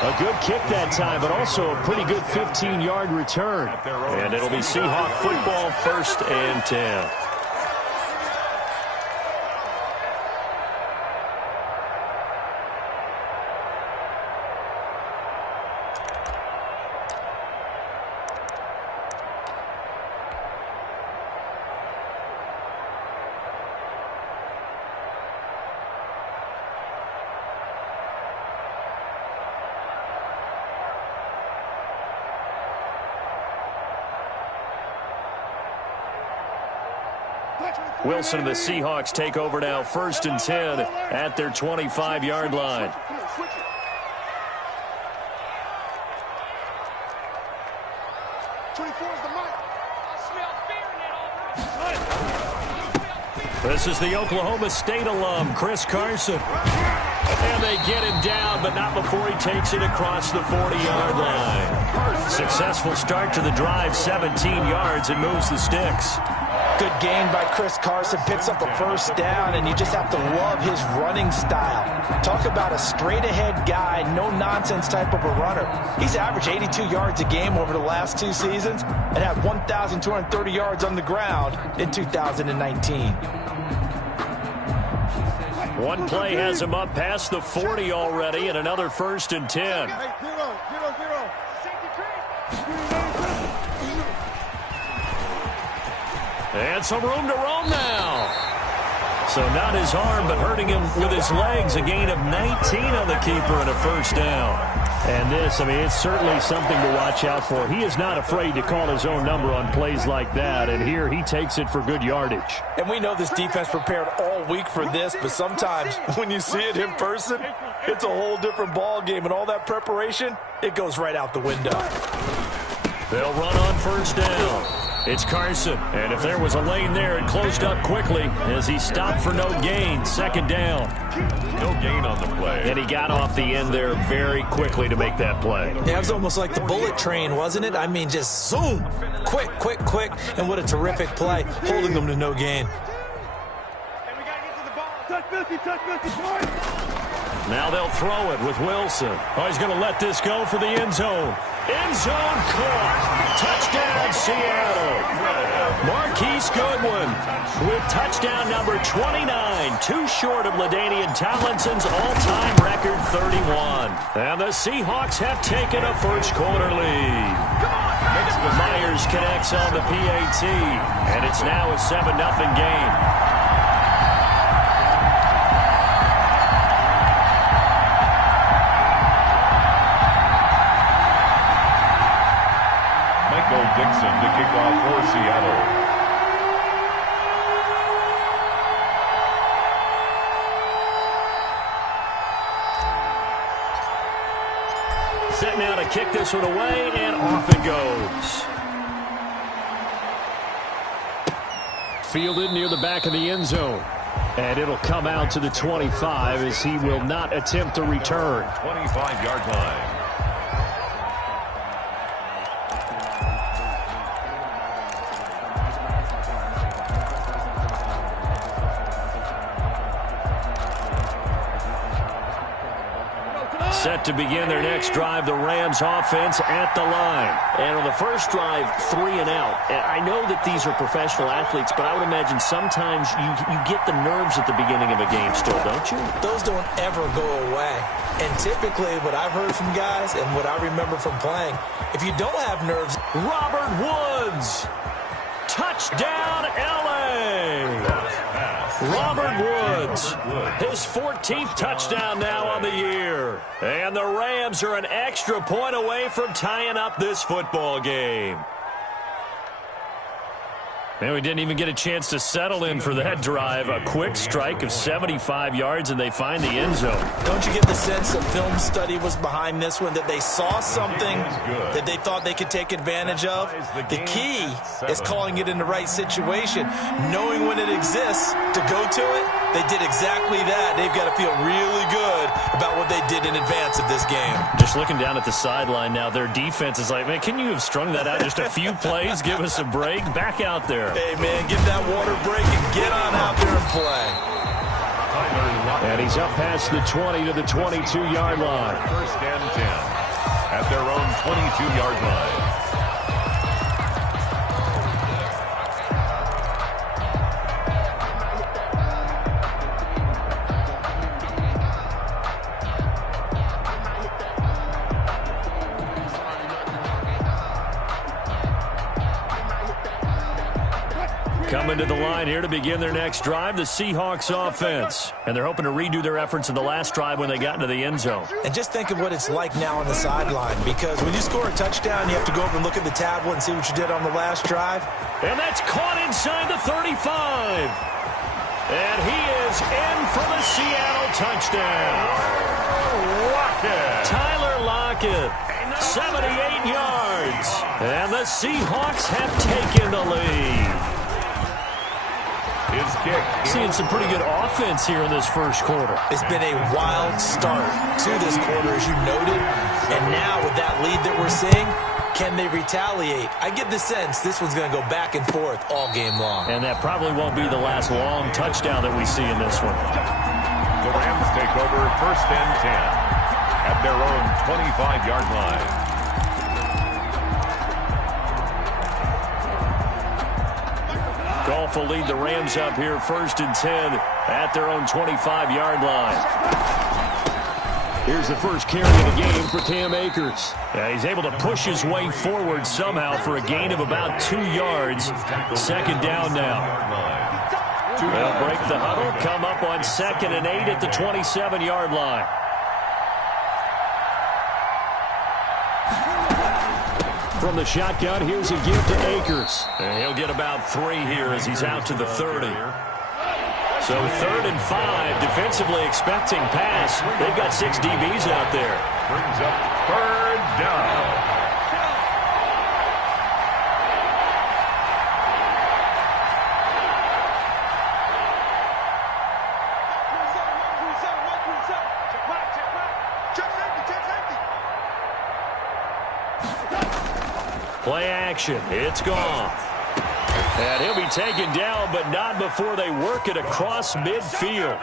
A good kick that time, but also a pretty good 15-yard return. And it'll be Seahawk football, 1st and 10. Wilson and the Seahawks take over now, 1st and 10 at their 25-yard line. This is the Oklahoma State alum, Chris Carson. And they get him down, but not before he takes it across the 40-yard line. Successful start to the drive, 17 yards, and moves the sticks. Good gain by Chris Carson, picks up a 1st down, and you just have to love his running style. Talk about a straight-ahead guy, no-nonsense type of a runner. He's averaged 82 yards a game over the last 2 seasons and had 1,230 yards on the ground in 2019. One play has him up past the 40 already, and another 1st and 10. And some room to roam now. So not his arm, but hurting him with his legs. A gain of 19 on the keeper and a 1st down. And this, I mean, it's certainly something to watch out for. He is not afraid to call his own number on plays like that. And here he takes it for good yardage. And we know this defense prepared all week for this, but sometimes when you see it in person, it's a whole different ball game. And all that preparation, it goes right out the window. They'll run on 1st down. It's Carson, and if there was a lane there, it closed up quickly as he stopped for no gain. 2nd down. No gain on the play. And he got off the end there very quickly to make that play. Yeah, it was almost like the bullet train, wasn't it? I mean, just zoom. Quick, quick, quick. And what a terrific play, holding them to no gain. Now they'll throw it with Wilson. Oh, he's going to let this go for the end zone. End zone caught. Touchdown, Seattle. Marquise Goodwin with touchdown number 29. Too short of LaDainian Tomlinson's all-time record 31. And the Seahawks have taken a 1st quarter lead. Myers connects on the PAT. And it's now a 7-0 game. Dixon to kick off for Seattle. Set now to kick this one away, and off it goes. Fielded near the back of the end zone. And it'll come out to the 25 as he will not attempt to return. 25-yard line. Set to begin their next drive, the Rams offense at the line. And on the first drive, 3 and out. And I know that these are professional athletes, but I would imagine sometimes you get the nerves at the beginning of a game still, don't you? Those don't ever go away. And typically what I've heard from guys and what I remember from playing, if you don't have nerves... Robert Woods. Touchdown, L.A. Robert Woods, his 14th touchdown now on the year. And the Rams are an extra point away from tying up this football game. And we didn't even get a chance to settle in for that drive. A quick strike of 75 yards, and they find the end zone. Don't you get the sense a film study was behind this one, that they saw something that they thought they could take advantage of? The key is calling it in the right situation, knowing when it exists to go to it. They did exactly that. They've got to feel really good about what they did in advance of this game. Just looking down at the sideline now, their defense is like, man, can you have strung that out just a few plays? Give us a break. Back out there. Hey, man, get that water break and get on out there and play. Tyler And he's up past the 20 to the 22-yard line. First and 10 at their own 22-yard line. Coming to the line here to begin their next drive, the Seahawks offense. And they're hoping to redo their efforts in the last drive when they got into the end zone. And just think of what it's like now on the sideline, because when you score a touchdown, you have to go over and look at the tablet and see what you did on the last drive. And that's caught inside the 35. And he is in for the Seattle touchdown. Lockett. Tyler Lockett, 78 yards. And the Seahawks have taken the lead. His kick. Seeing some pretty good offense here in this first quarter. It's been a wild start to this quarter, as you noted. And now with that lead that we're seeing, can they retaliate? I get the sense this one's going to go back and forth all game long. And that probably won't be the last long touchdown that we see in this one. The Rams take over first and 10 at their own 25-yard line. Goff will lead the Rams up here first and 10 at their own 25-yard line. Here's the first carry of the game for Cam Akers. He's able to push his way forward somehow for a gain of about 2 yards. Second down now. They'll break the huddle, come up on 2nd and 8 at the 27-yard line. From the shotgun, here's a give to Akers. And he'll get about 3 here as he's out to the 30. So 3rd and 5, defensively expecting pass. They've got 6 DBs out there. Brings up 3rd down. Play action. It's Goff. And he'll be taken down, but not before they work it across midfield.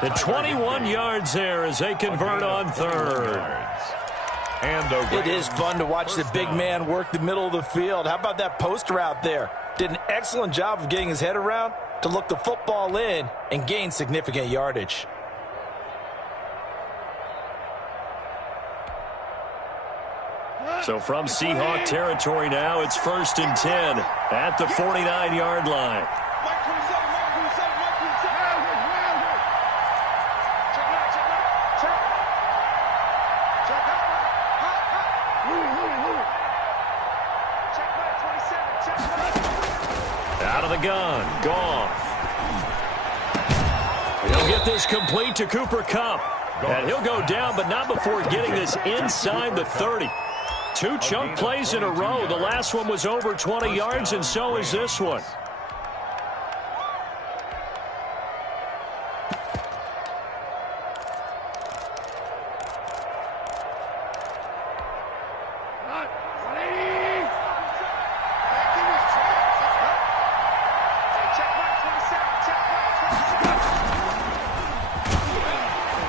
The 21 yards there as they convert on 3rd. And it is fun to watch the big man work the middle of the field. How about that post route there? Did an excellent job of getting his head around to look the football in and gain significant yardage. So from Seahawk territory now, it's 1st and 10 at the 49-yard line. Out of the gun, Goff. He'll get this complete to Cooper Kupp. And he'll go down, but not before getting this inside the 30. 2 chunk plays in a row. The last one was over 20 yards, and so is this one.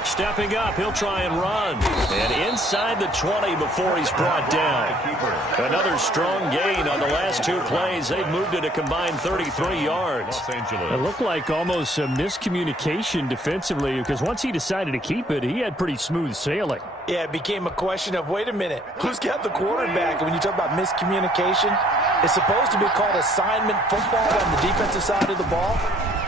Stepping up, he'll try and run. And inside the 20 before he's brought down. Another strong gain on the last 2 plays. They've moved it a combined 33 yards. It looked like almost a miscommunication defensively, because once he decided to keep it, he had pretty smooth sailing. Yeah, it became a question of, wait a minute, who's got the quarterback? And when you talk about miscommunication, it's supposed to be called assignment football on the defensive side of the ball.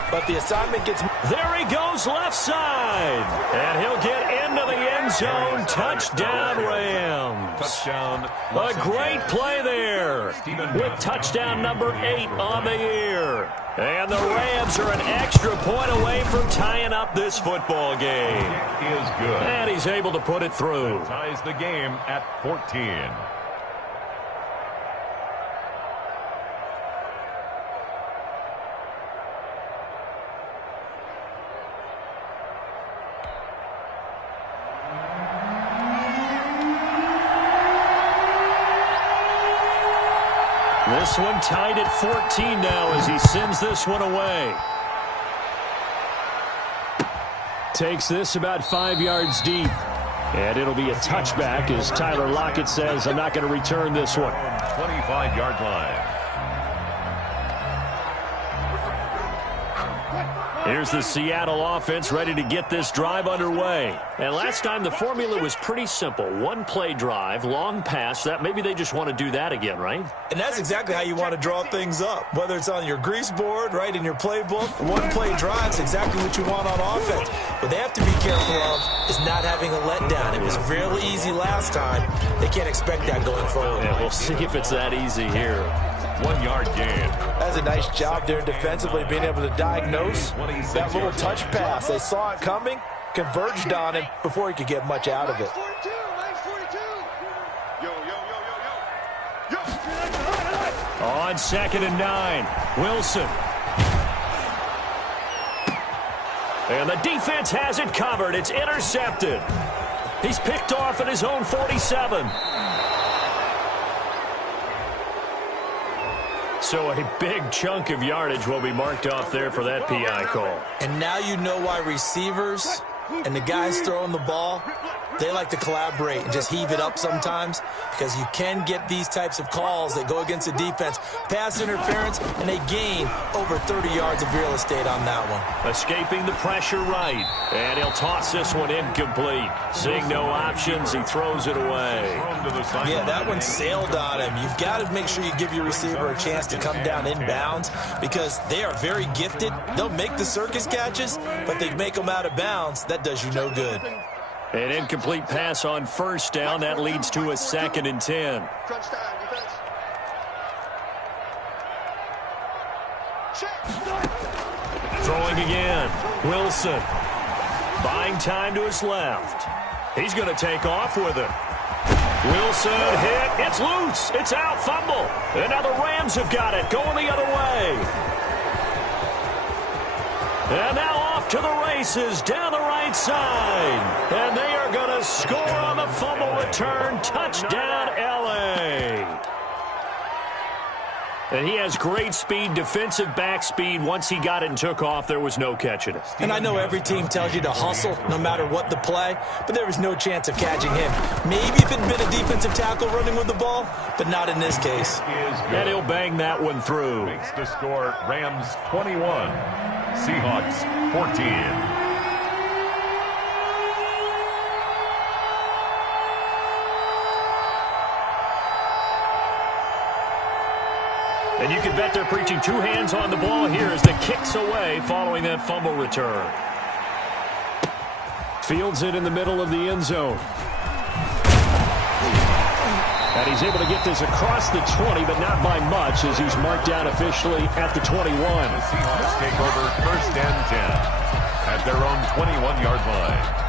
But the assignment gets... There he goes left side. And he'll get into the end zone. Touchdown, Rams. Touchdown. A great play there with touchdown number 8 on the year. And the Rams are an extra point away from tying up this football game. He is good. And he's able to put it through. Ties the game at 14. This one tied at 14 now as he sends this one away. Takes this about 5 yards deep. And it'll be a touchback as Tyler Lockett says, I'm not going to return this one. 25-yard line. Here's the Seattle offense ready to get this drive underway. And last time the formula was pretty simple. One play drive, long pass. That maybe they just want to do that again, right? And that's exactly how you want to draw things up. Whether it's on your grease board, right, in your playbook, one play drive is exactly what you want on offense. What they have to be careful of is not having a letdown. It was real easy last time. They can't expect that going forward. Yeah, we'll see if it's that easy here. 1-yard gain. That's a nice job there defensively, being able to diagnose that little touch pass. They saw it coming, converged on him before he could get much out of it. On 2nd and 9, Wilson. And the defense has it covered. It's intercepted. He's picked off at his own 47. So a big chunk of yardage will be marked off there for that PI call. And now you know why receivers and the guys throwing the ball, they like to collaborate and just heave it up sometimes, because you can get these types of calls that go against the defense, pass interference, and they gain over 30 yards of real estate on that one. Escaping the pressure right, and he'll toss this one incomplete. Seeing no options, he throws it away. Yeah, that one sailed on him. You've got to make sure you give your receiver a chance to come down inbounds, because they are very gifted. They'll make the circus catches, but they make them out of bounds. That does you no good. An incomplete pass on 1st down. That leads to a 2nd and 10. Throwing again. Wilson. Buying time to his left. He's going to take off with it. Wilson hit. It's loose. It's out. Fumble. And now the Rams have got it. Going the other way. And now off to the races down the right side. And they are going to score on the fumble return. Touchdown, L.A. And he has great speed, defensive back speed. Once he got it and took off, there was no catching it. And I know every team tells you to hustle no matter what the play, but there was no chance of catching him. Maybe if it had been a defensive tackle running with the ball, but not in this case. And he'll bang that one through. Makes the score Rams 21, Seahawks 14. And you can bet they're preaching two hands on the ball here as the kick's away following that fumble return. Fields it in the middle of the end zone. And he's able to get this across the 20, but not by much, as he's marked down officially at the 21. The Seahawks take over 1st and 10 at their own 21-yard line.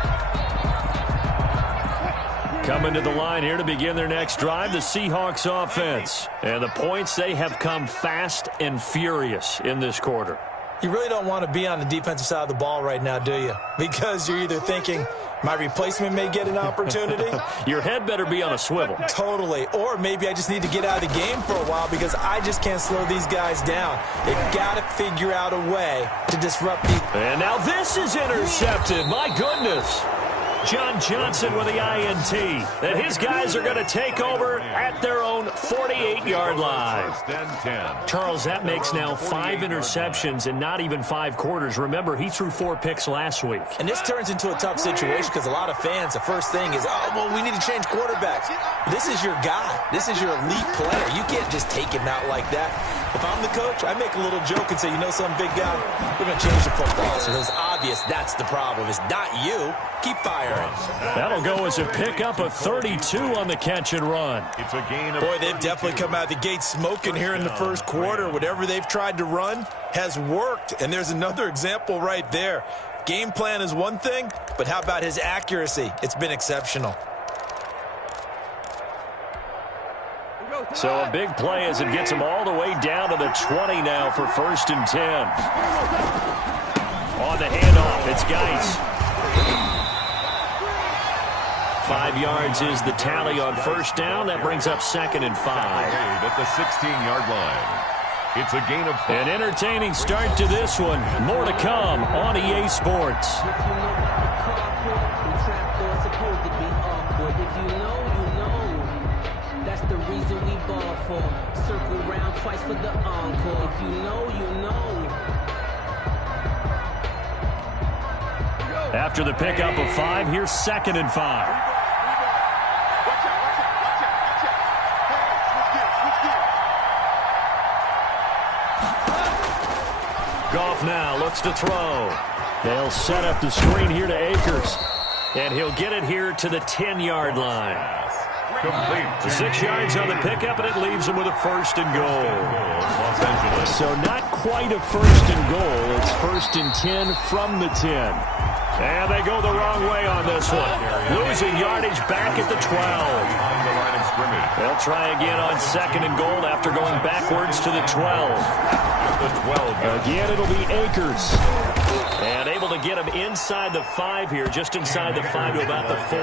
Coming to the line here to begin their next drive, the Seahawks offense. And the points, they have come fast and furious in this quarter. You really don't want to be on the defensive side of the ball right now, do you? Because you're either thinking, my replacement may get an opportunity. Your head better be on a swivel. Totally. Or maybe I just need to get out of the game for a while because I just can't slow these guys down. They've got to figure out a way to disrupt these. And now this is intercepted. My goodness. John Johnson with the INT. And his guys are going to take over at their own 48-yard line. Charles, that makes now 5 interceptions in not even 5 quarters. Remember, he threw 4 picks last week. And this turns into a tough situation because a lot of fans, the first thing is, oh, well, we need to change quarterbacks. This is your guy. This is your elite player. You can't just take him out like that. If I'm the coach, I make a little joke and say, you know something, big guy? We're going to change the football. So it's obvious that's the problem. It's not you. Keep firing. That'll go as a pickup of 32 on the catch and run. It's a gain of Boy, they've definitely come out of the gate smoking here in the first quarter. Whatever they've tried to run has worked. And there's another example right there. Game plan is one thing, but how about his accuracy? It's been exceptional. So a big play as it gets him all the way down to the 20 now for 1st and 10. On the handoff, it's Geis. 5 yards is the tally on 1st down. That brings up 2nd and 5. at the 16-yard line. It's a gain of 5. An entertaining start to this one. More to come on EA Sports. That's the reason we ball for. Circle round twice for the encore. If you know, you know. After the pickup of 5, here's 2nd and 5. Goff now looks to throw. They'll set up the screen here to Akers. And he'll get it here to the 10-yard line. Complete. 6 yards on the pickup, and it leaves him with a 1st and goal. Los Angeles. So not quite a 1st and goal. It's 1st and 10 from the 10. And they go the wrong way on this one. Losing yardage back at the 12. On the line of scrimmage. They'll try again on 2nd and goal after going backwards to the 12. The 12. Again, it'll be Akers. And able to get him inside the 5 here, just inside the 5 to about the 4.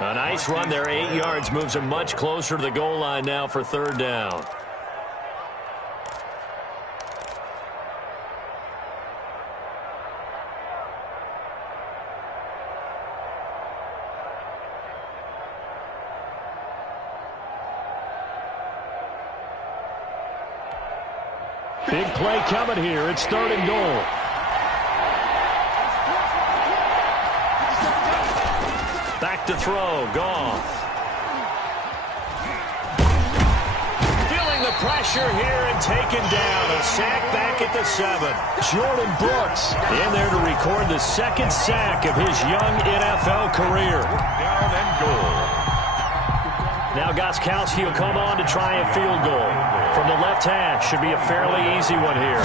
A nice run there, 8 yards, moves him much closer to the goal line now for 3rd down. Big play coming here. It's 3rd and goal. Back to throw. Goff. Feeling the pressure here and taken down. A sack back at the 7. Jordan Brooks in there to record the 2nd sack of his young NFL career. Down and goal. Now Gostkowski will come on to try a field goal. From the left hash, should be a fairly easy one here.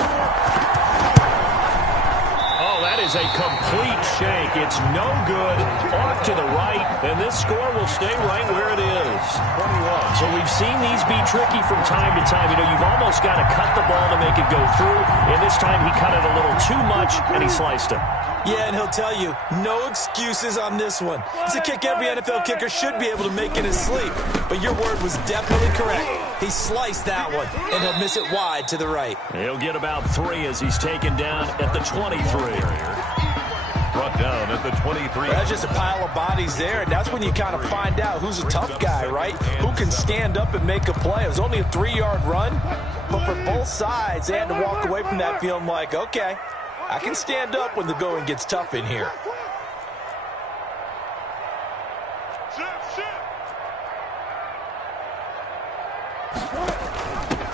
Oh, that is a complete shake. It's no good. Off to the right, and this score will stay right where it is. 21. So we've seen these be tricky from time to time. You know, you've almost got to cut the ball to make it go through, and this time he cut it a little too much, and he sliced it. Yeah, and he'll tell you, no excuses on this one. It's a kick every NFL kicker should be able to make in his sleep. But your word was definitely correct. He sliced that one, and he'll miss it wide to the right. He'll get about 3 as he's taken down at the 23. Brought down at the 23. Well, that's just a pile of bodies there, and that's when you kind of find out who's a tough guy, right? Who can stand up and make a play. It was only a 3-yard run, but for both sides, they had to walk away from that feeling like, okay, I can stand up when the going gets tough in here.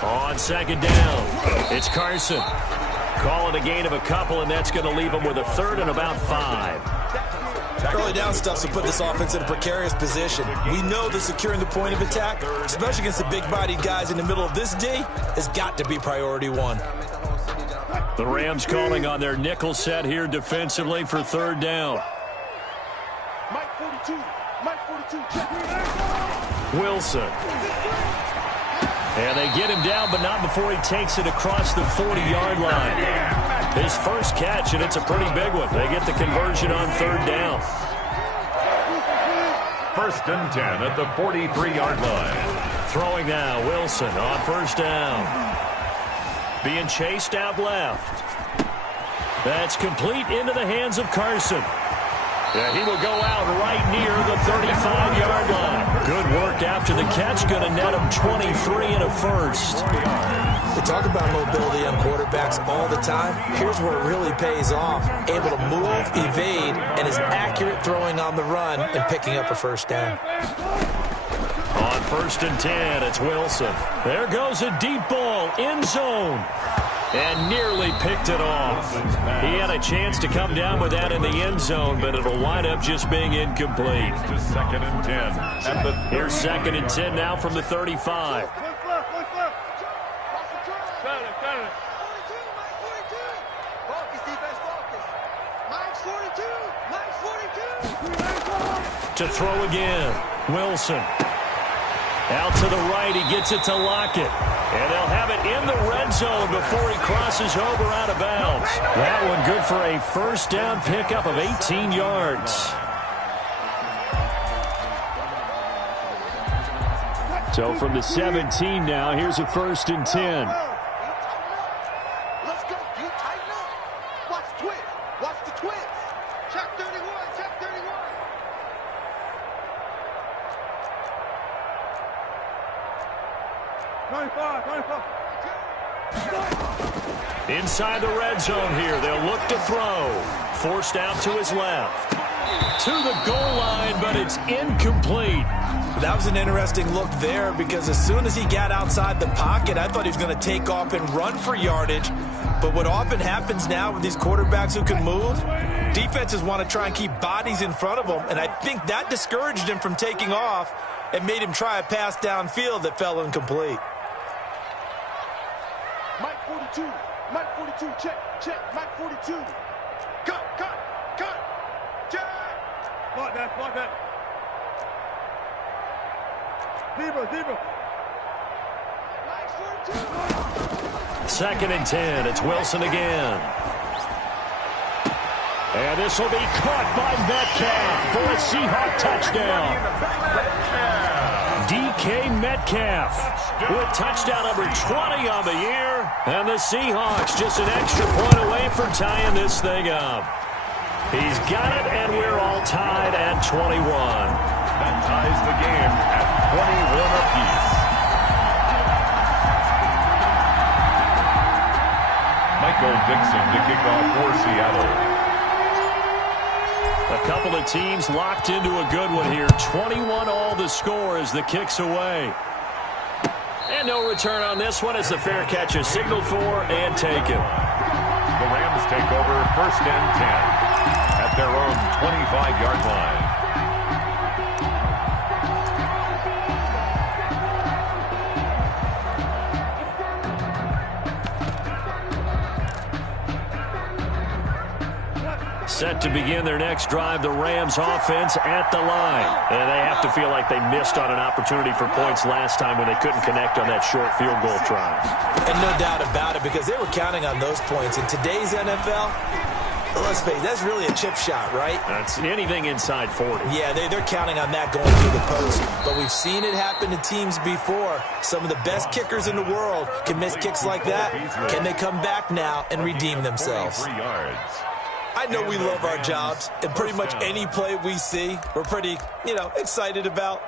On 2nd down, it's Carson. Call it a gain of a couple, and that's going to leave him with a 3rd and about 5. Early down stuff to put this offense in a precarious position. We know that securing the point of attack, especially against the big-bodied guys in the middle of this D, has got to be priority 1. The Rams calling on their nickel set here defensively for 3rd down. Mike 42, check. Wilson. And they get him down, but not before he takes it across the 40-yard line. His first catch, and it's a pretty big one. They get the conversion on 3rd down. 1st and 10 at the 43-yard line. Throwing now, Wilson on 1st down. Being chased out left. That's complete into the hands of Carson. Yeah, he will go out right near the 35-yard line. Good work after the catch. Going to net him 23 and a 1st. We talk about mobility on quarterbacks all the time. Here's where it really pays off. Able to move, evade, and is accurate throwing on the run and picking up a 1st down. On 1st and 10, it's Wilson. There goes a deep ball, end zone. And nearly picked it off. He had a chance to come down with that in the end zone, but it'll wind up just being incomplete. To 2nd and 10. Here's 2nd and 10 now from the 35. To throw again, Wilson. Out to the right, he gets it to Lockett. And they'll have it in the red zone before he crosses over out of bounds. That one good for a 1st down pickup of 18 yards. So from the 17 now, here's a 1st and 10. Inside the red zone here. They'll look to throw. Forced out to his left. To the goal line, but it's incomplete. That was an interesting look there because as soon as he got outside the pocket, I thought he was going to take off and run for yardage. But what often happens now with these quarterbacks who can move, defenses want to try and keep bodies in front of them, and I think that discouraged him from taking off and made him try a pass downfield that fell incomplete. Mike 42. Mike 42. Check. Mike 42. Cut. Check. Block that. Zebra. Mike 42. 2nd and 10. It's Wilson again. And this will be caught by Metcalf for a Seahawk touchdown. DK Metcalf with touchdown number 20 on the year. And the Seahawks just an extra point away from tying this thing up. He's got it, and we're all tied at 21. That ties the game at 21 apiece. Michael Dixon to kick off for Seattle. A couple of teams locked into a good one here. 21 all the score as the kick's away. And no return on this one as the fair catch is signaled for and taken. The Rams take over 1st and 10 at their own 25-yard line. Set to begin their next drive, the Rams offense at the line. And they have to feel like they missed on an opportunity for points last time when they couldn't connect on that short field goal try. And no doubt about it, because they were counting on those points. In today's NFL, let's face it, that's really a chip shot, right? That's anything inside 40. Yeah, they're counting on that going through the post. But we've seen it happen to teams before. Some of the best kickers in the world can miss kicks like that. Can they come back now and redeem themselves? 3 yards. I know we love our jobs, and pretty much any play we see, we're pretty, excited about.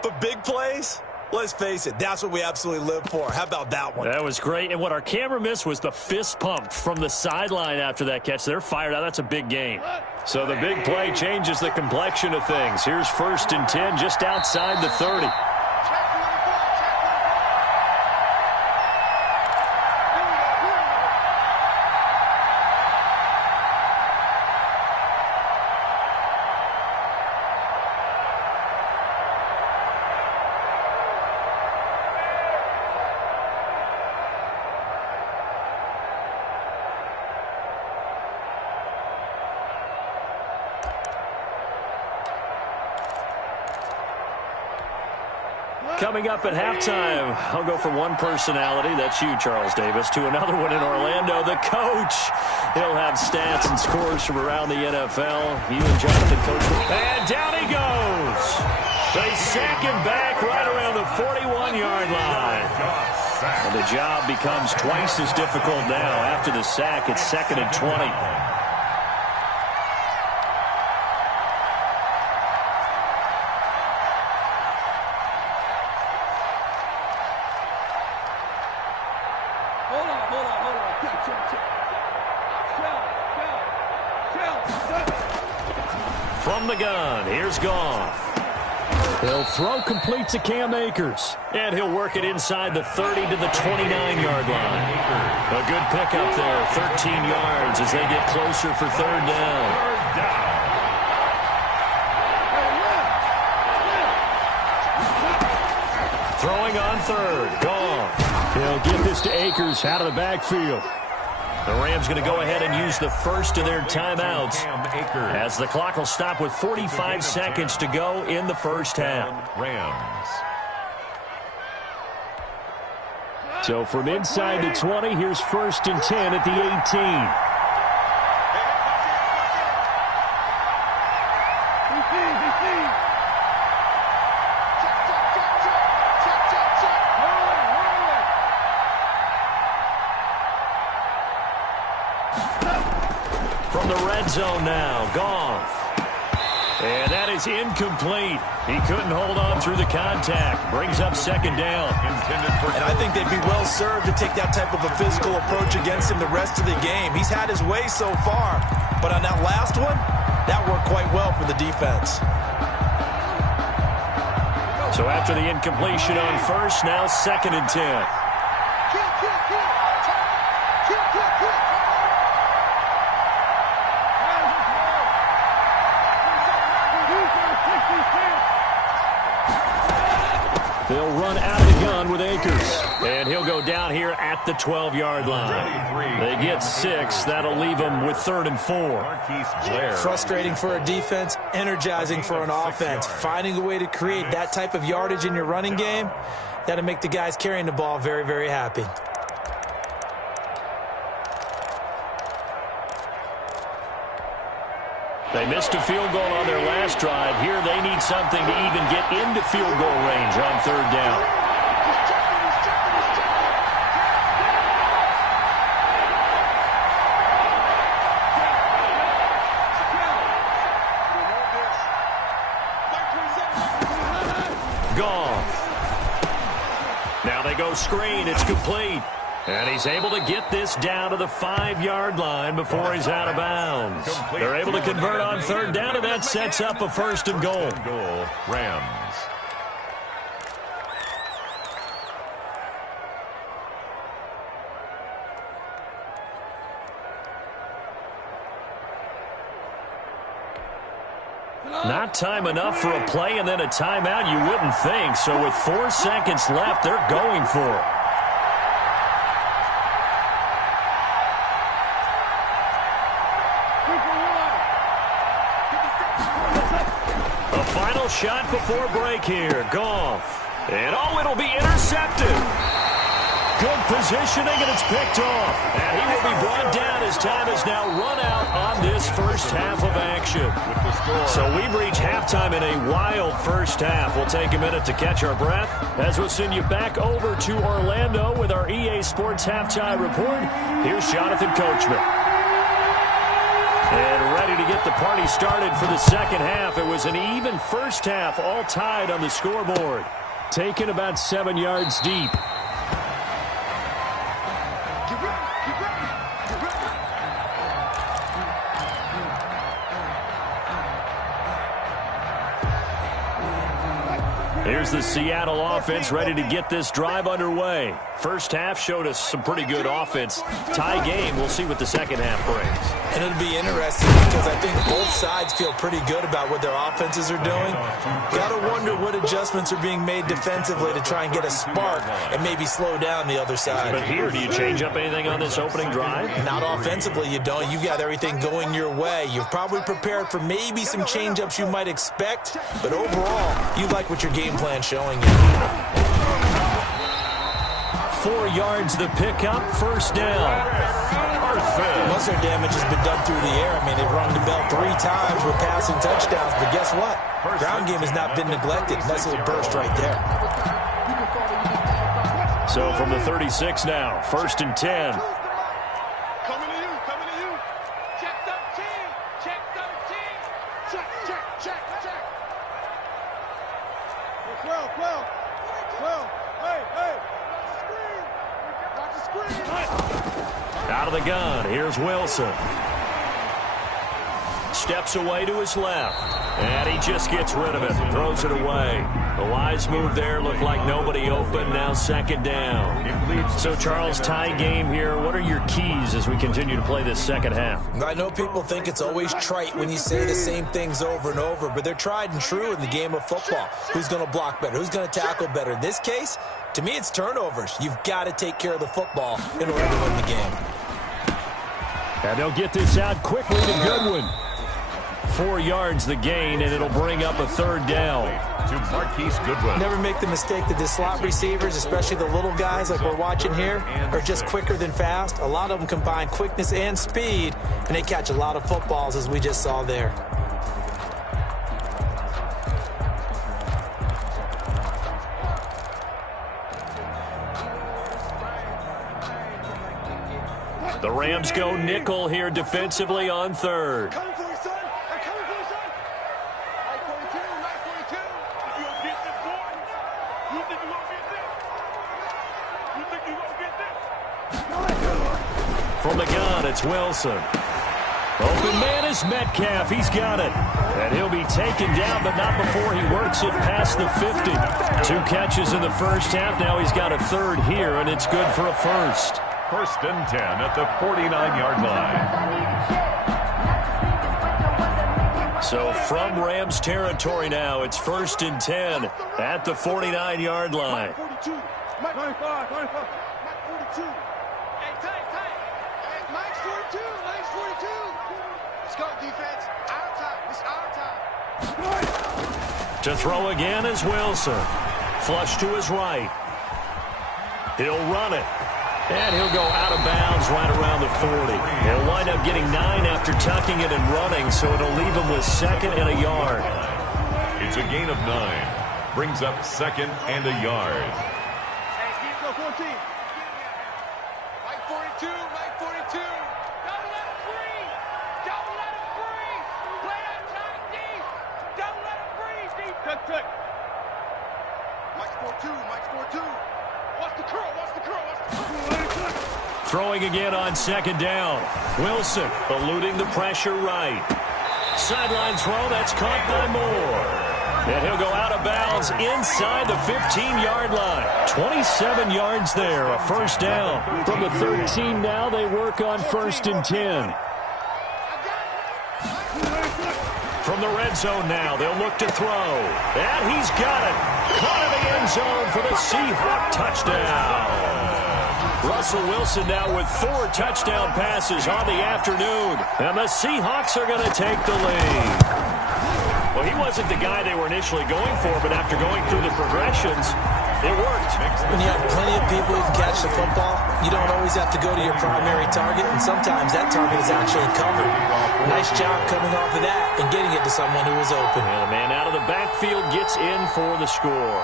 But big plays, let's face it, that's what we absolutely live for. How about that one? That was great. And what our camera missed was the fist pump from the sideline after that catch. They're fired out. That's a big game. So the big play changes the complexion of things. Here's 1st and 10 just outside the 30. Coming up at halftime, I'll go from one personality, that's you, Charles Davis, to another one in Orlando, the coach. He'll have stats and scores from around the NFL. You and Jonathan, coach. And down he goes. They sack him back right around the 41-yard line. And the job becomes twice as difficult now. After the sack, it's 2nd and 20. From the gun, here's Goff. He'll throw complete to Cam Akers. And he'll work it inside the 30 to the 29-yard line. A good pickup there, 13 yards as they get closer for 3rd down. Throwing on 3rd, Goff. He'll get this to Akers out of the backfield. The Rams going to go ahead and use the first of their timeouts as the clock will stop with 45 seconds to go in the first half. Rams. So from inside the 20, here's 1st and 10 at the 18. From the red zone now, Goff. And that is is incomplete. He couldn't hold on through the contact. Brings up second down. And I think they'd be well served to take that type of a physical approach against him the rest of the game. He's had his way so far, but on that last one, that worked quite well for the defense. So after the incompletion on first, now 2nd and 10. They'll run out of the gun with Akers. And he'll go down here at the 12-yard line. They get 6. That'll leave them with 3rd and 4. Frustrating for a defense, energizing for an offense. Finding a way to create that type of yardage in your running game, that'll make the guys carrying the ball very, very happy. They missed a field goal on their last drive. Here they need something to even get into field goal range on 3rd down. Now they go screen. It's complete. And he's able to get this down to the 5-yard line before he's out of bounds. They're able to convert on 3rd down, and that sets up a 1st and goal. Rams. Not time enough for a play and then a timeout, you wouldn't think. So with 4 seconds left, they're going for it. A final shot before break here. Goff. And it'll be intercepted. Good positioning, and it's picked off. And he will be brought down as time is now run out on this first half of action. So we've reached halftime in a wild first half. We'll take a minute to catch our breath as we'll send you back over to Orlando with our EA Sports Halftime Report. Here's Jonathan Coachman. And ready to get the party started for the second half. It was an even first half, all tied on the scoreboard. Taken about 7 yards deep. Here's the Seattle offense ready to get this drive underway. First half showed us some pretty good offense. Tie game. We'll see what the second half brings. And it'll be interesting because I think both sides feel pretty good about what their offenses are doing. Got to wonder what adjustments are being made defensively to try and get a spark and maybe slow down the other side. But here, do you change up anything on this opening drive? Not offensively, you don't. You've got everything going your way. You've probably prepared for maybe some change-ups you might expect, but overall, you like what your game plan's showing you. 4 yards the pickup, first down. Most of their damage has been done through the air. I mean, they've rung the bell 3 times with passing touchdowns, but guess what? Ground game has not been neglected. Nice little burst right there. So from the 36 now, 1st and 10. Coming to you, coming to you. Check 13, check 13. Check, check, check, check. 12. Hey. Watch the screen. Out of the gun, here's Wilson. Steps away to his left. And he just gets rid of it, throws it away. A wise move there, looked like nobody open, now 2nd down. So, Charles, tie game here. What are your keys as we continue to play this second half? I know people think it's always trite when you say the same things over and over, but they're tried and true in the game of football. Who's going to block better? Who's going to tackle better? In this case, to me, it's turnovers. You've got to take care of the football in order to win the game. And they'll get this out quickly to Goodwin. 4 yards the gain, and it'll bring up a 3rd down. To Marquise Goodwin. Never make the mistake that the slot receivers, especially the little guys like we're watching here, are just quicker than fast. A lot of them combine quickness and speed, and they catch a lot of footballs, as we just saw there. The Rams go nickel here defensively on 3rd. Coming for you, son. I'm coming for you, son. From the gun, it's Wilson. Open man is Metcalf. He's got it. And he'll be taken down, but not before he works it past the 50. 2 catches in the first half. Now he's got a third here, and it's good for a first. First and 10 at the 49-yard line. So from Rams territory now, it's first and 10 at the 49-yard line. 42. Mike 95. 95. Mike 42. Hey, tight. Hey, Mike's 42. Mike's 42. Let's go, defense. Our time. It's our time. To throw again is Wilson. Flush to his right. He'll run it. And he'll go out of bounds right around the 40. He'll wind up getting 9 after tucking it and running, so it'll leave him with second and a yard. It's a gain of 9. Brings up second and a yard. Hey, keep go 14. Mike 42. Mike 42. Don't let him breathe. Don't let him breathe. Play that tight deep. Don't let him breathe, deep. Check. Mike 42. Mike 42. Watch the curl. Watch the curl. Watch the curl. Throwing again on second down. Wilson eluding the pressure right. Sideline throw, that's caught by Moore. And he'll go out of bounds inside the 15-yard line. 27 yards there, a first down. From the 13 now, they work on first and 10. From the red zone now, they'll look to throw. And he's got it. Caught in the end zone for the Seahawk touchdown. Russell Wilson now with 4 touchdown passes on the afternoon. And the Seahawks are going to take the lead. Well, he wasn't the guy they were initially going for, but after going through the progressions, it worked. When you have plenty of people who can catch the football, you don't always have to go to your primary target, and sometimes that target is actually covered. Nice job coming off of that and getting it to someone who was open. And the man out of the backfield gets in for the score.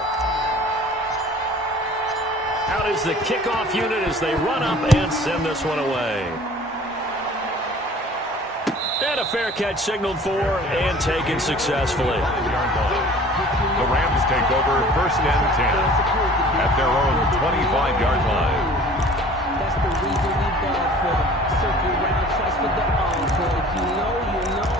Out is the kickoff unit as they run up and send this one away. And a fair catch signaled for and taken successfully. The Rams take over first and 10 at their own 25-yard line. That's the reason we ball for. Circle round twice for the encore. If you know, you know.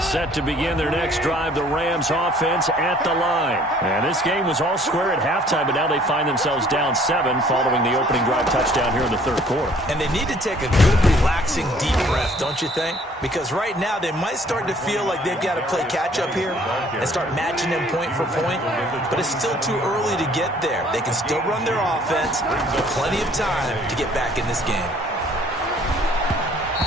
Set to begin their next drive, the Rams offense at the line. And this game was all square at halftime, but now they find themselves down 7 following the opening drive touchdown here in the third quarter. And they need to take a good, relaxing, deep breath, don't you think? Because right now they might start to feel like they've got to play catch-up here and start matching them point for point. But it's still too early to get there. They can still run their offense. Plenty of time to get back in this game.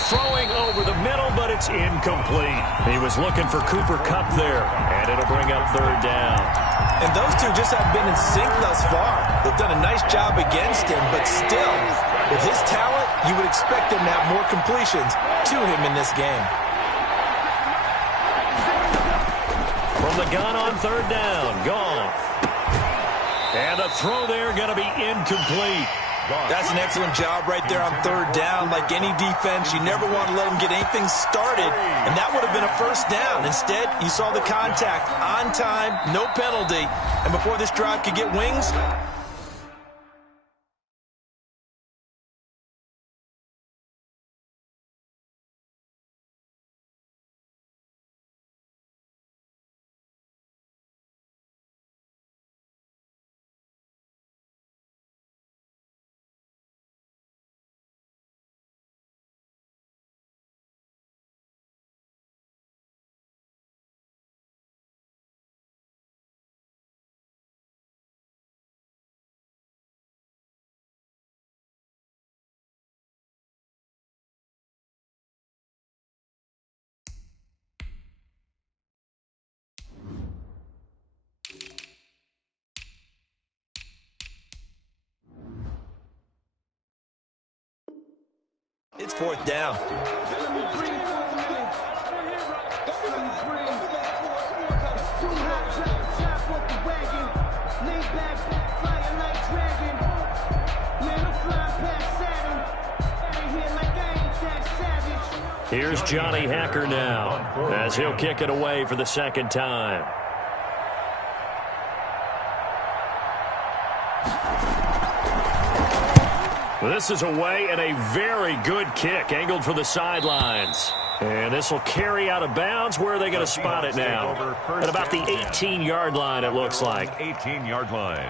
Throwing over the middle, but it's incomplete. He was looking for Cooper Kupp there, and it'll bring up third down. And those two just have been in sync thus far. They've done a nice job against him, but still, with his talent, you would expect them to have more completions to him in this game. From the gun on third down, Goff. And the throw there going to be incomplete. That's an excellent job right there on third down. Like any defense, you never want to let them get anything started, and that would have been a first down. Instead, you saw the contact on time, no penalty, and before this drive could get wings, it's fourth down. Here's Johnny Hacker now as he'll kick it away for the second time. Well, this is away and a very good kick angled for the sidelines. And this will carry out of bounds. Where are they going to spot it now? At about the 18-yard line, it looks like. 18-yard line.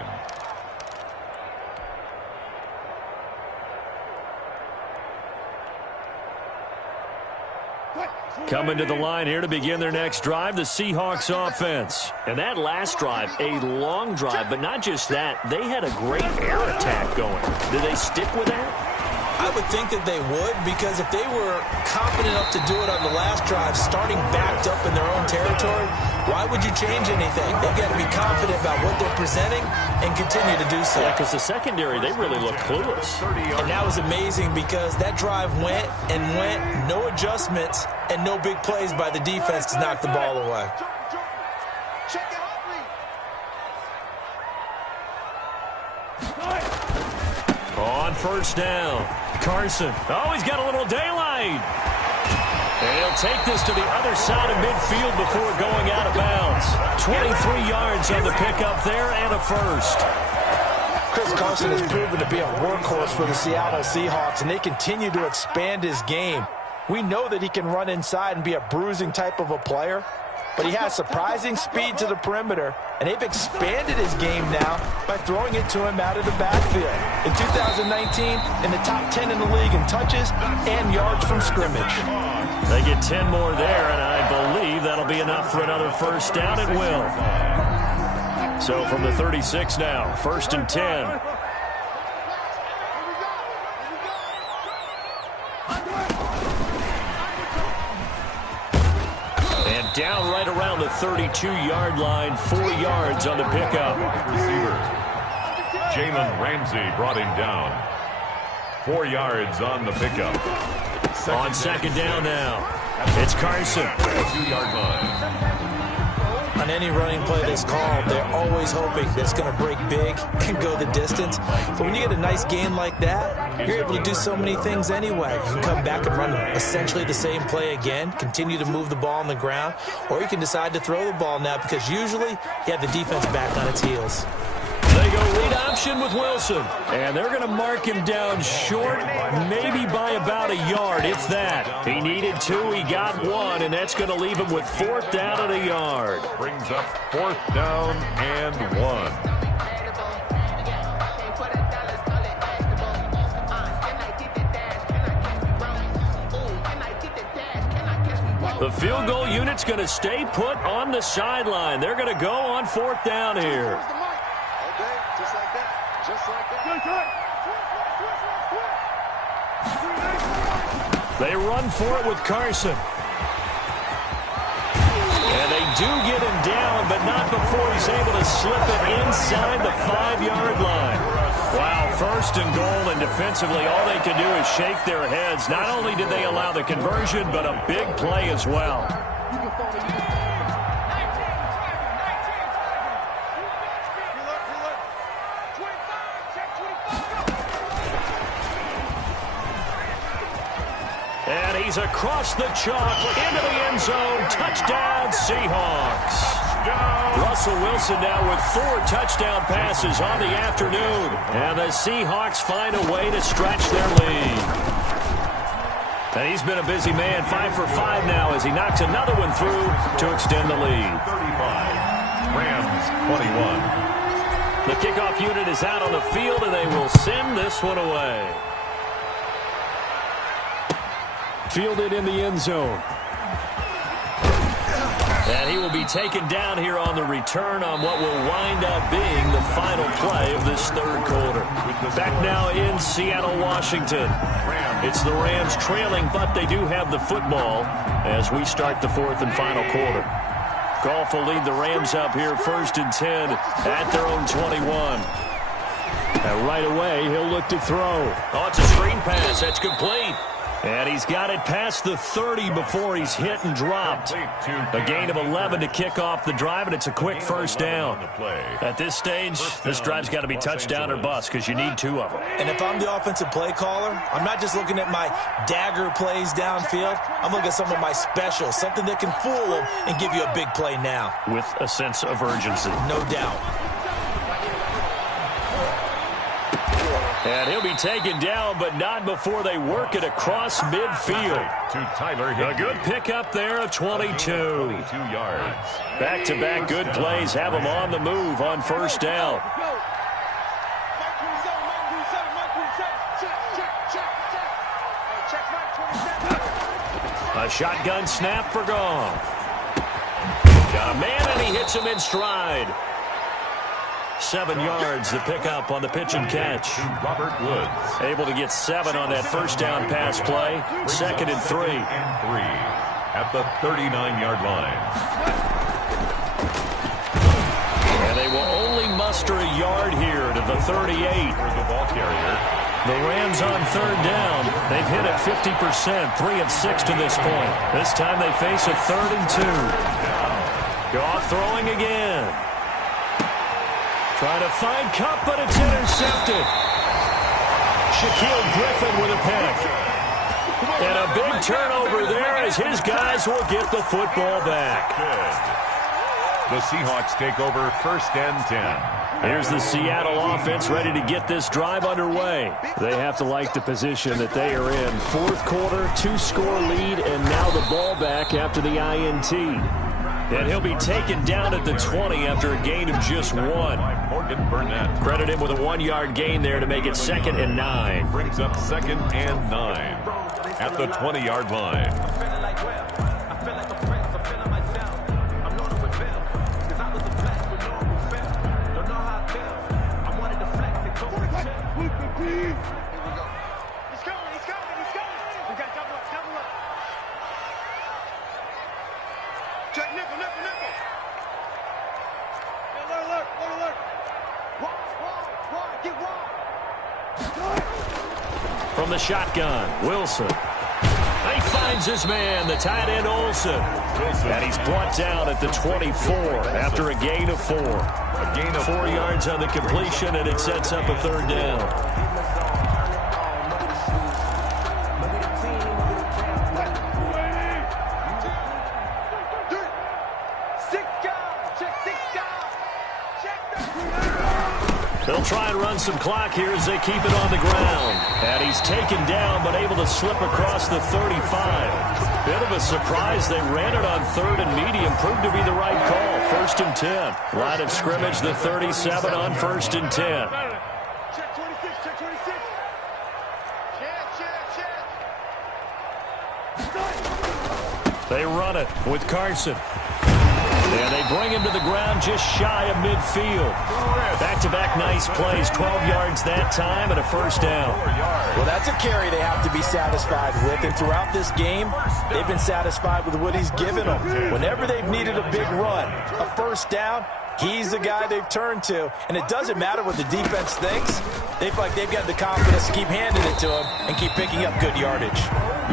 Coming to the line here to begin their next drive, the Seahawks offense. And that last drive, a long drive, but not just that. They had a great air attack going. Did they stick with that? I would think that they would, because if they were confident enough to do it on the last drive, starting backed up in their own territory, why would you change anything? They've got to be confident about what they're presenting and continue to do so. Yeah, because the secondary, they really look clueless. And that was amazing because that drive went and went, no adjustments, and no big plays by the defense to knock the ball away. On first down, Carson. Oh, he's got a little daylight. And he'll take this to the other side of midfield before going out of bounds. 23 yards on the pickup there and a first. Chris Carson has proven to be a workhorse for the Seattle Seahawks, and they continue to expand his game. We know that he can run inside and be a bruising type of a player, but he has surprising speed to the perimeter, and they've expanded his game now by throwing it to him out of the backfield. In 2019, in the top 10 in the league in touches and yards from scrimmage. They get 10 more there, and I believe that'll be enough for another first down. It will. So from the 36 now, first and 10. Down right around the 32-yard line, 4 yards on the pickup. Receiver Jalen Ramsey brought him down. 4 yards on the pickup. On second down now, it's Carson. 2-yard line. On any running play that's called, they're always hoping that it's going to break big and go the distance. But when you get a nice gain like that, you're able to do so many things anyway. You can come back and run essentially the same play again, continue to move the ball on the ground, or you can decide to throw the ball now because usually you have the defense back on its heels. They go read option with Wilson, and they're going to mark him down short, maybe by about a yard, if that. He needed 2, he got 1, and that's going to leave him with 4th down and a yard. Brings up 4th down and 1. The field goal unit's going to stay put on the sideline. They're going to go on 4th down here. They run for it with Carson. And they do get him down, but not before he's able to slip it inside the 5-yard line. Wow, first and goal, and defensively all they can do is shake their heads. Not only did they allow the conversion, but a big play as well. And he's across the chalk into the end zone. Touchdown, Seahawks. Russell Wilson now with 4 touchdown passes on the afternoon. And the Seahawks find a way to stretch their lead. And he's been a busy man, 5 for 5 now as he knocks another one through to extend the lead. 35, Rams 21. The kickoff unit is out on the field, and they will send this one away. Fielded in the end zone. And he will be taken down here on the return on what will wind up being the final play of this third quarter. Back now in Seattle, Washington. It's the Rams trailing, but they do have the football as we start the 4th and final quarter. Goff will lead the Rams up here 1st and 10 at their own 21. And right away, he'll look to throw. Oh, it's a screen pass. That's complete. And he's got it past the 30 before he's hit and dropped. A gain of 11 to kick off the drive, and it's a quick first down. At this stage, this drive's got to be touchdown or bust because you need 2 of them. And if I'm the offensive play caller, I'm not just looking at my dagger plays downfield. I'm looking at some of my specials, something that can fool them and give you a big play now. With a sense of urgency. No doubt. And he'll be taken down, but not before they work it across midfield. To Tyler A Higbee. good pickup there of 22. 22 yards. Back-to-back good plays have them on the move on first down. A shotgun snap for Goff. Got a man, and he hits him in stride. 7 yards to pick up on the pitch and catch. To Robert Woods. Able to get 7 on that first down pass play. 2nd and 3. And 3 at the 39-yard line. And they will only muster a yard here to the 38. For the ball carrier. The Rams on 3rd down. They've hit it 50%, 3 of 6 to this point. This time they face a 3rd and 2. Goff throwing again. Trying to find Kupp, but it's intercepted. Shaquille Griffin with a pick. And a big turnover there as his guys will get the football back. The Seahawks take over 1st and 10. Here's the Seattle offense ready to get this drive underway. They have to like the position that they are in. 4th quarter, 2-score lead, and now the ball back after the INT. And he'll be taken down at the 20 after a gain of just 1. Morgan Burnett. Credit him with a 1-yard gain there to make it 2nd and 9. Brings up 2nd and 9 at the 20-yard line. From the shotgun, Wilson. He finds his man, the tight end Olsen. And he's brought down at the 24 after a gain of 4. A gain of 4 yards on the completion, and it sets up a 3rd down. They'll try and run some clock here as they keep it on the ground. And he's taken down, but able to slip across the 35. Bit of a surprise. They ran it on 3rd and medium. Proved to be the right call. 1st and 10. Line of scrimmage, the 37 on 1st and 10. Check 26, check 26. Check. They run it with Carson. And they bring him to the ground just shy of midfield. Back-to-back nice plays, 12 yards that time and a 1st down. Well, that's a carry they have to be satisfied with. And throughout this game, they've been satisfied with what he's given them. Whenever they've needed a big run, a 1st down, he's the guy they've turned to. And it doesn't matter what the defense thinks. They feel like they've got the confidence to keep handing it to him and keep picking up good yardage.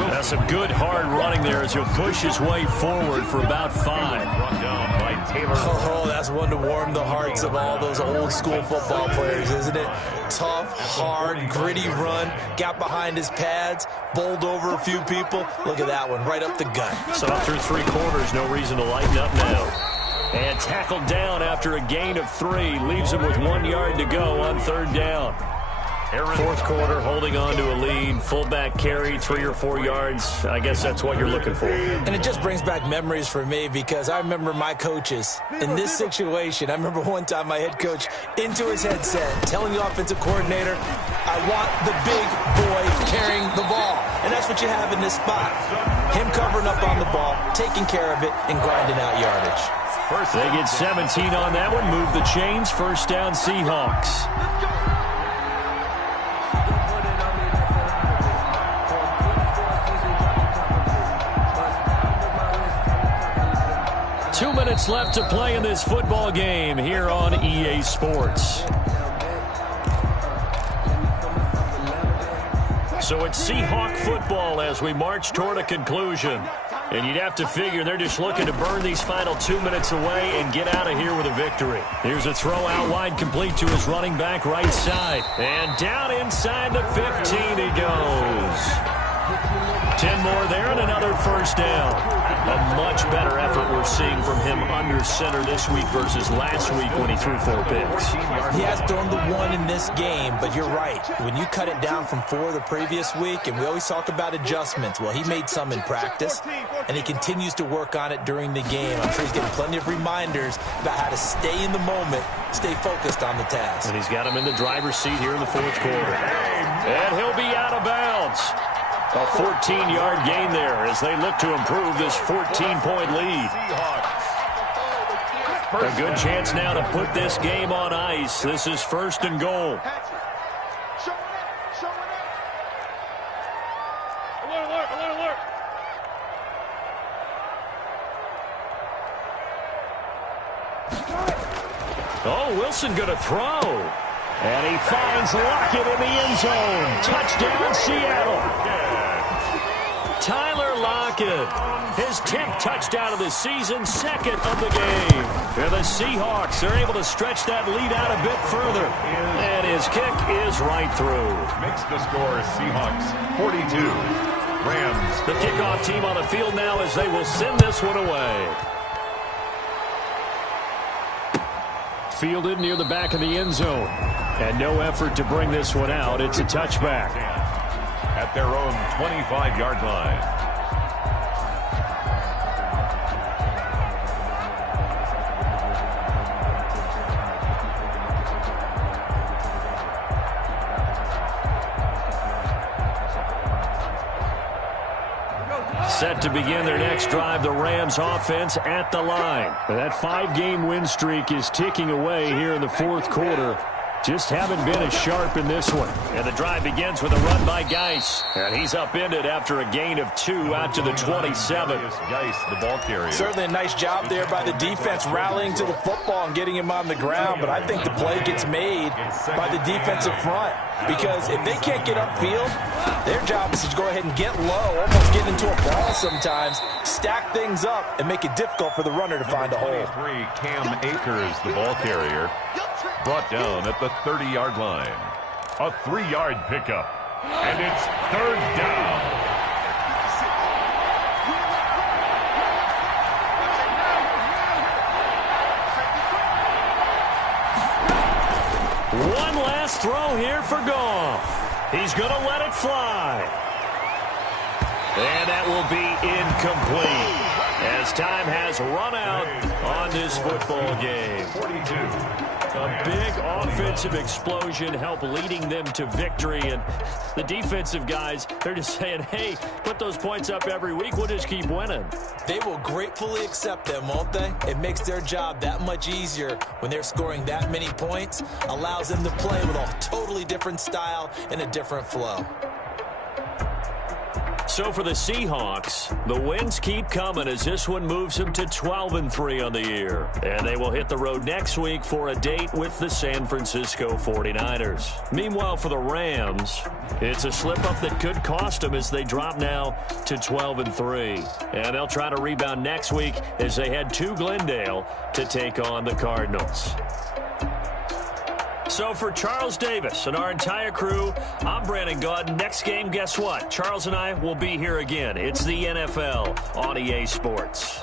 That's some good hard running there as he'll push his way forward for about 5. Brought down by Taylor. Oh, that's one to warm the hearts of all those old school football players, isn't it? Tough, hard, gritty run. Got behind his pads, bowled over a few people. Look at that one, right up the gut. So through 3 quarters, no reason to lighten up now. And tackled down after a gain of 3. Leaves him with 1 yard to go on 3rd down. 4th quarter, holding on to a lead. Fullback carry, 3 or 4 yards. I guess that's what you're looking for. And it just brings back memories for me because I remember my coaches in this situation. I remember one time my head coach into his headset telling the offensive coordinator, I want the big boy carrying the ball. And that's what you have in this spot. Him covering up on the ball, taking care of it, and grinding out yardage. They get 17 on that one. Move the chains. 1st down, Seahawks. 2 minutes left to play in this football game here on EA Sports. So it's Seahawk football as we march toward a conclusion. And you'd have to figure they're just looking to burn these final 2 minutes away and get out of here with a victory. Here's a throw out wide, complete to his running back right side. And down inside the 15 he goes. 10 more there and another 1st down. A much better effort we're seeing from him under center this week versus last week when he threw 4 picks. He has thrown the 1 in this game, but you're right. When you cut it down from 4 the previous week, and we always talk about adjustments, well, he made some in practice, and he continues to work on it during the game. I'm sure he's getting plenty of reminders about how to stay in the moment, stay focused on the task. And he's got him in the driver's seat here in the 4th quarter. And he'll be out of bounds. A 14-yard gain there as they look to improve this 14-point lead. A good chance now to put this game on ice. This is 1st and goal. Alert. Oh, Wilson going to throw. And he finds Lockett in the end zone. Touchdown, Seattle. Tyler Lockett, his 10th touchdown of the season, 2nd of the game. And the Seahawks are able to stretch that lead out a bit further. And his kick is right through. Makes the score Seahawks 42. Rams. The kickoff team on the field now as they will send this one away. Fielded near the back of the end zone. And no effort to bring this one out. It's a touchback. At their own 25-yard line. Set to begin their next drive, the Rams offense at the line. That 5-game win streak is ticking away here in the 4th quarter. Just haven't been as sharp in this one. And the drive begins with a run by Geis. And he's upended after a gain of 2 out to the 27. Geis, the ball carrier. Certainly a nice job there by the defense rallying to the football and getting him on the ground. But I think the play gets made by the defensive front. Because if they can't get upfield, their job is to go ahead and get low, almost get into a ball sometimes, stack things up, and make it difficult for the runner to find a hole. Cam Akers, the ball carrier, brought down at the 30-yard line. A 3-yard pickup, and it's 3rd down. One last throw here for Goff. He's going to let it fly. And that will be incomplete as time has run out on this football game. 42. A big offensive explosion helped leading them to victory. And the defensive guys, they're just saying, hey, put those points up every week. We'll just keep winning. They will gratefully accept them, won't they? It makes their job that much easier when they're scoring that many points. Allows them to play with a totally different style and a different flow. So for the Seahawks, the wins keep coming as this one moves them to 12-3 on the year. And they will hit the road next week for a date with the San Francisco 49ers. Meanwhile, for the Rams, it's a slip-up that could cost them as they drop now to 12-3. And they'll try to rebound next week as they head to Glendale to take on the Cardinals. So for Charles Davis and our entire crew, I'm Brandon Gaudin. Next game, guess what? Charles and I will be here again. It's the NFL on EA Sports.